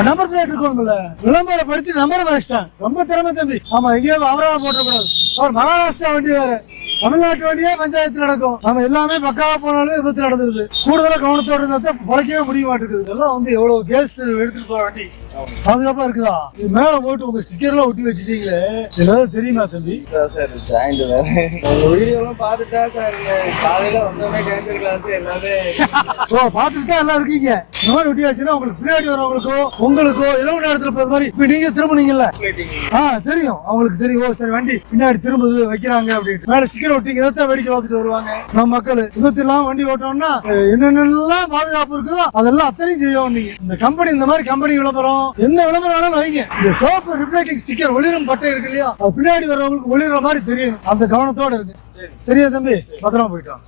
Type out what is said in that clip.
Number plate இருக்கும்ல, விளம்பரப்படுத்தி number வரைச்சிட்டாங்க. ரொம்ப திறமை தம்பி. ஆமா, எங்கேயோ அவராக போட்டக்கூடாது. அவர் மகாராஷ்டிரா வண்டி வேற, தமிழ்நாட்டு வண்டியே பஞ்சாயத்து நடக்கும். நம்ம எல்லாமே பக்காவா போனாலும் விபத்து நடந்துருது. கூடுதலா கவனத்தோட இருந்தா பொழைக்கவே முடிய மாட்டேங்குது. இதெல்லாம் வந்து எவ்வளவு கேஸ் எடுத்துட்டு போற வண்டி பாதுகாப்பா இருக்குதா? இது மேல போட்டு உங்க ஸ்டிக்கர் எல்லாம் ஒட்டி வச்சுட்டீங்களே, ஏதாவது தெரியுமா தம்பி? சார் ஜாயிண்ட் வேற வீடியோலாம் பார்த்துட்டா சார், காலையில வந்தோடனே டேஞ்சர் கிளாஸ் எல்லாமே பார்த்துட்டு தான் எல்லாம் இருக்கீங்க. இந்த மாதிரி ஒட்டி வச்சுன்னா உங்களுக்கு பின்னாடி வரவங்களுக்கோ உங்களுக்கோ இரவு நேரத்துல போற மாதிரி இப்ப நீங்க திரும்புனீங்கல்ல, தெரியும் அவங்களுக்கு தெரியும். சரி வண்டி பின்னாடி திரும்புது வைக்கிறாங்க அப்படின்னு மேல ஸ்டிக்கர் ஒட்டி இதைத்தான் வேடிக்கை பார்த்துட்டு வருவாங்க நம்ம மக்கள். விபத்துலாம் வண்டி ஓட்டோம்னா என்னென்னலாம் பாதுகாப்பு இருக்குதோ அதெல்லாம் அத்தனையும் செய்யும். நீங்க இந்த கம்பெனி, இந்த மாதிரி கம்பெனி விளம்பரம், எந்த விளம்பரம் வேணாலும் வைங்க. இந்த சோப்பு ரிஃப்ளெக்டிங் ஸ்டிக்கர் ஒளிரும் பட்டை இருக்கு இல்லையா, அது பின்னாடி வரவங்களுக்கு ஒளிர்ற மாதிரி தெரியும். அந்த கவனத்தோட இருக்கு. சரியா தம்பி, பத்திரமா போயிட்டோம்.